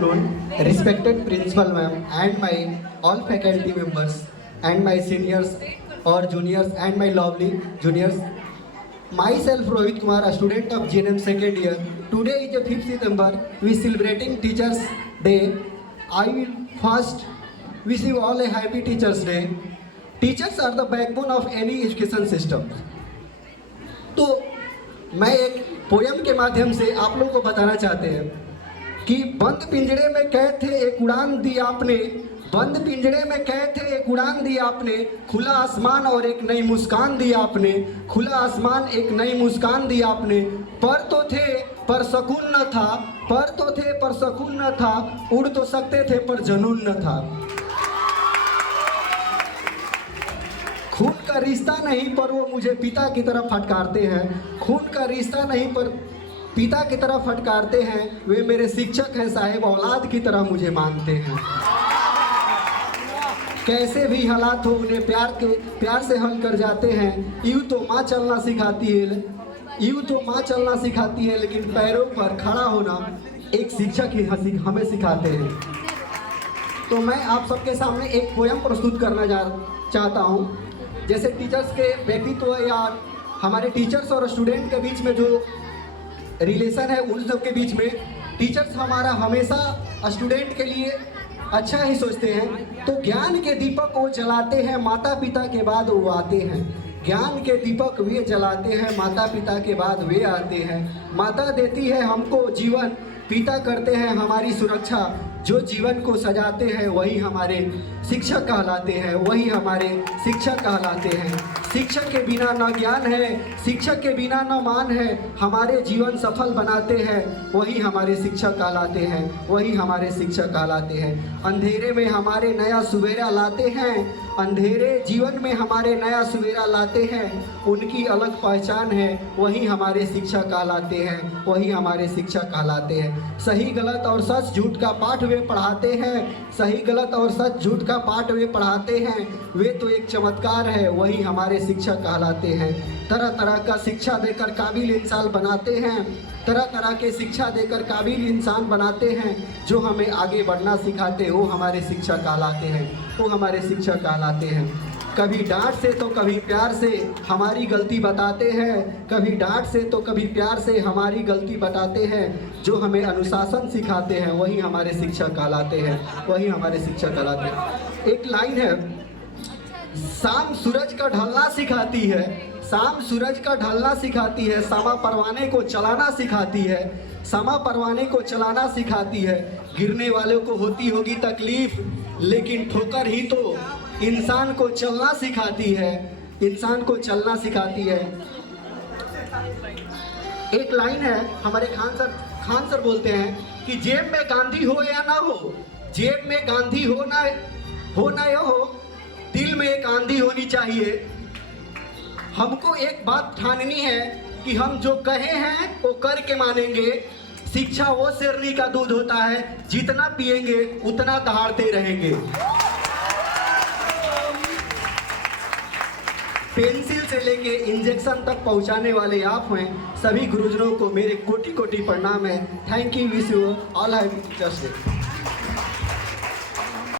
Respected principal ma'am and my all faculty members and my seniors or juniors and my lovely juniors. Myself Rohit Kumar, a student of GNM second year. Today is the 5th September. We celebrating Teachers Day. I will first wish you all a happy Teachers Day. Teachers are the backbone of any education system. तो मैं एक poem के माध्यम से आप लोगों को बताना चाहते हैं कि बंद पिंजरे में कैद थे एक उड़ान दी आपने, बंद पिंजरे में कैद थे एक उड़ान दी आपने, खुला आसमान और एक नई मुस्कान दी आपने, खुला आसमान एक नई मुस्कान दी आपने। पर तो थे पर सुकून न था, पर तो थे पर सुकून न था, उड़ तो सकते थे पर जुनून न था। खून का रिश्ता नहीं पर वो मुझे पिता की तरफ फटकारते हैं, खून का रिश्ता नहीं पर पिता की तरफ फटकारते हैं, वे मेरे शिक्षक हैं साहिब औलाद की तरह मुझे मानते हैं। कैसे भी हालात हो उन्हें प्यार से हल कर जाते हैं। यूँ तो माँ चलना सिखाती है, यूँ तो माँ चलना सिखाती है, लेकिन पैरों पर खड़ा होना एक शिक्षक ही हमें सिखाते हैं। तो मैं आप सबके सामने एक पोयम प्रस्तुत करना चाहता हूँ। जैसे टीचर्स के व्यक्तित्व या हमारे टीचर्स और स्टूडेंट के बीच में जो रिलेशन है, उन सब के बीच में टीचर्स हमारा हमेशा स्टूडेंट के लिए अच्छा ही सोचते हैं। तो ज्ञान के दीपक वो जलाते हैं, माता पिता के बाद वो आते हैं। ज्ञान के दीपक वे जलाते हैं, माता पिता के बाद वे आते हैं। माता देती है हमको जीवन, पिता करते हैं हमारी सुरक्षा। जो जीवन को सजाते हैं वही हमारे शिक्षक कहलाते हैं, वही हमारे शिक्षक कहलाते हैं। शिक्षक के बिना न ज्ञान है, शिक्षक के बिना न मान है, हमारे जीवन सफल बनाते हैं वही हमारे शिक्षक कहलाते हैं, वही हमारे शिक्षक कहलाते हैं। अंधेरे में हमारे नया सवेरा लाते हैं, अंधेरे जीवन में हमारे नया सवेरा लाते हैं। उनकी अलग पहचान है, वही हमारे शिक्षक कहलाते हैं, वही हमारे शिक्षक कहलाते हैं। सही गलत और सच झूठ का पाठ वे पढ़ाते हैं, सही गलत और सच झूठ का पाठ वे पढ़ाते हैं। वे तो एक चमत्कार है, वही हमारे शिक्षक कहलाते हैं। तरह तरह का शिक्षा देकर काबिल इंसान बनाते हैं, तरह तरह के शिक्षा देकर काबिल इंसान बनाते हैं। जो हमें आगे बढ़ना सिखाते हैं वो हमारे शिक्षक कहलाते हैं, वो हमारे शिक्षक कहलाते हैं। कभी डांट से तो कभी प्यार से हमारी गलती बताते हैं, कभी डांट से तो कभी प्यार से हमारी गलती बताते हैं। जो हमें अनुशासन सिखाते हैं वही हमारे शिक्षक कहलाते हैं, वही हमारे शिक्षक कहलाते हैं। एक लाइन है, शाम सूरज का ढलना सिखाती है, शाम सूरज का ढलना सिखाती है, सामा परवाने को चलाना सिखाती है, सामा परवाने को चलाना सिखाती है। गिरने वालों को होती होगी तकलीफ, लेकिन ठोकर ही तो इंसान को चलना सिखाती है, इंसान को चलना सिखाती है। एक लाइन है हमारे खान सर बोलते हैं कि जेब में गांधी हो या ना हो, जेब में गांधी हो ना हो, दिल में एक आंधी होनी चाहिए। हमको एक बात ठाननी है कि हम जो कहे हैं वो करके मानेंगे। शिक्षा वो शेरनी का दूध होता है, जितना पिएंगे उतना दहाड़ते रहेंगे। पेंसिल से लेके इंजेक्शन तक पहुंचाने वाले आप हैं। सभी गुरुजनों को मेरे कोटि कोटि प्रणाम है। Thank you, wish you all have teachers day.